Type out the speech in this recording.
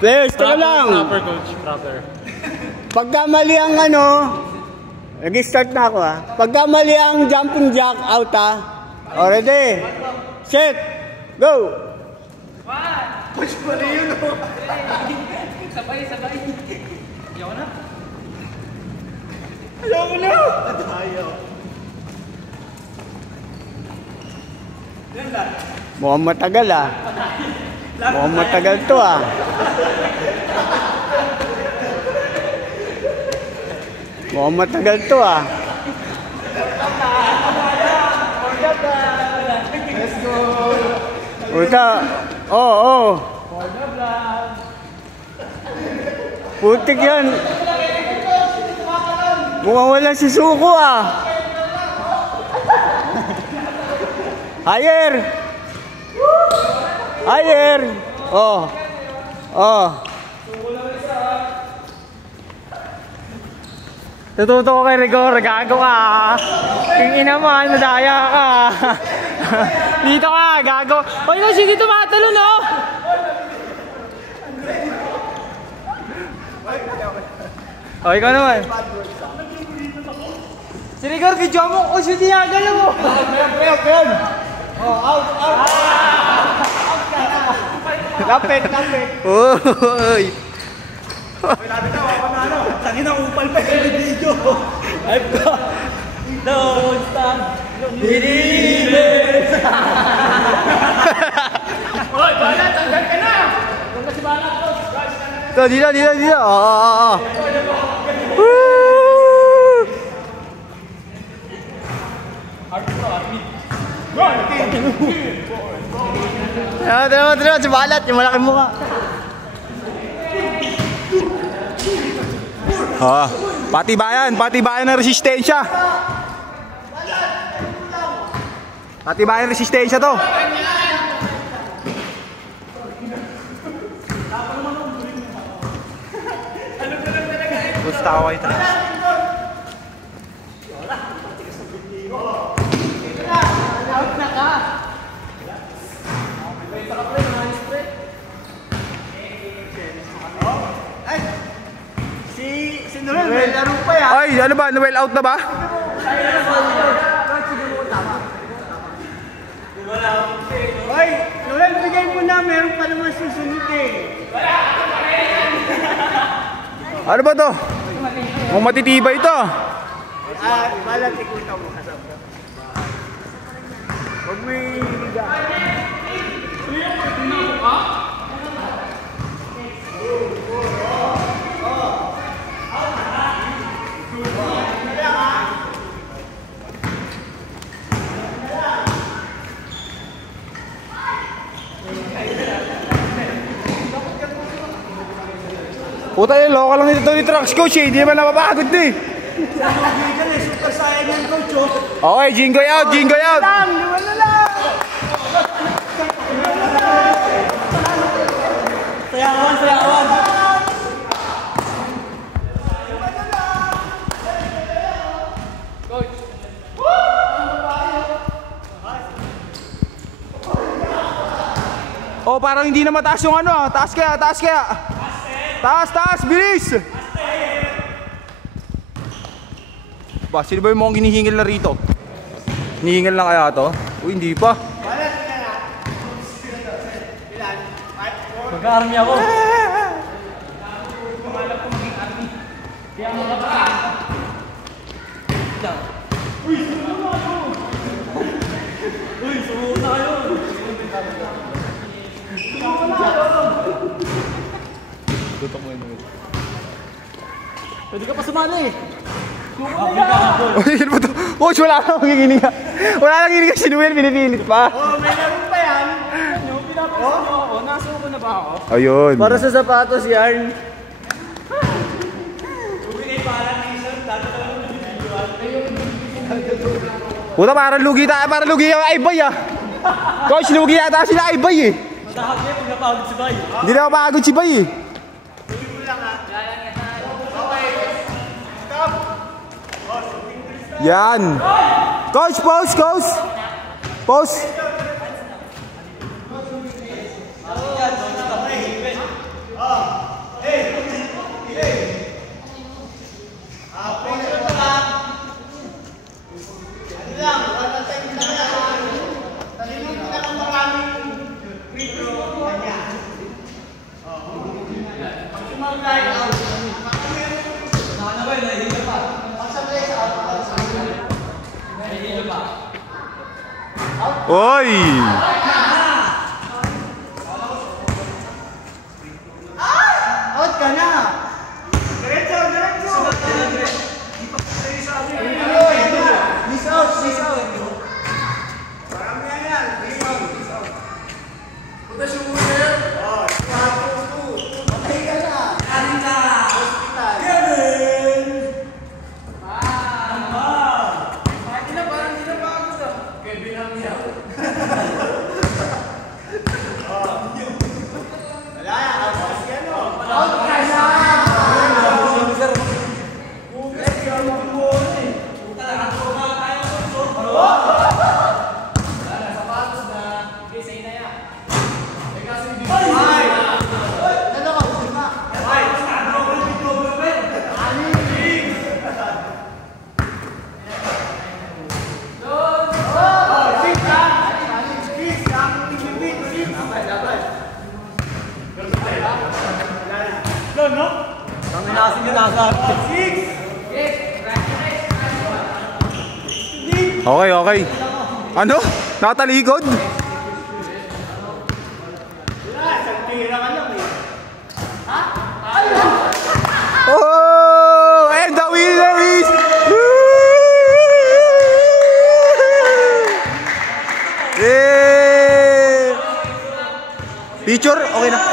Players, taga lang. Proper coach, proper. Pagka mali ang ano, nag-start na ako ha. Pagka mali ang jumping jack, out ha. Already. Set. Go. Push pa rin yun o. Sabay. Ayaw na. Ayaw mo na. Ayaw. Mukhang matagal ah. Mukhang matagal to ah. Mukhang matagal to ah. Let's go. Puta. Oo. Putik yan. Mukhang wala si Suko ah. Higher. Higher. Oh. Tututo ko kay Rigor, gago ka. King ina mo, madaya ka. Dito ka, gago. Hoy, no, sige tumatalo, no? Oh, ikaw naman. Si Rigor, video mo. Oh, shoot niya, gala mo. Pen. Oh, out. Kapit. Uy. Uy, natin na, wapanalo. Tangin na, upal pa yung video. I've got don't stop believing. Hoy, Balat, tanggal ka na! Huwag ka si Balat, coach. Ito, dito. Oo. Tara, si Balat, yung malaking mukha. Patibayan ng resistensya. Patibayan ng resistensya to. Gusto ako ito. Out na ka! Si Noel, may laro pa yan. Ay, ano ba? Noel out na ba? Hoy, Noel, bigay mo na. Meron pa naman susunod eh. Ano ba to? Mukhang matitibay ito. Balat, ikuta mo. Huwag mo higa. Puta yun, loka lang nito ni Trax coach eh. Hindi naman napapagod eh. Super sayang yan, coach. Okay, Jingoy out. Wala lang. Sayawan. Coach. Oh, parang hindi na mataas yung ano. Taas kaya. Taas, bilis! Ba, sino ba yung mga hinihingil na rito? Hinihingil na kaya to? Uy, hindi pa. Mag-army ako. Uy, sumuko na kayo. Tutok mo yun. Pwede ka pa sumali. Uy, ano ba to? Coach, wala nang magiginig. Wala nang ginig si Noel, pinipilit pa. Oh, may laro pa yan. Ano, pinapasin mo ako. Nasuko na ba ako? Ayun. Para sa sapatos, yarn. Puta, parang lugi yung Aibay ah. Coach, lugi yata sila Aibay eh. Matahag niya pag napagod si Bay. Hindi na mapagod si Bay eh. Yan. Coach, pose. Oy! Out ka na! Miss out! Okay, okay. Ano? Nakatalikod? Oh! And the winner is... Yeah! Picture? Okay na.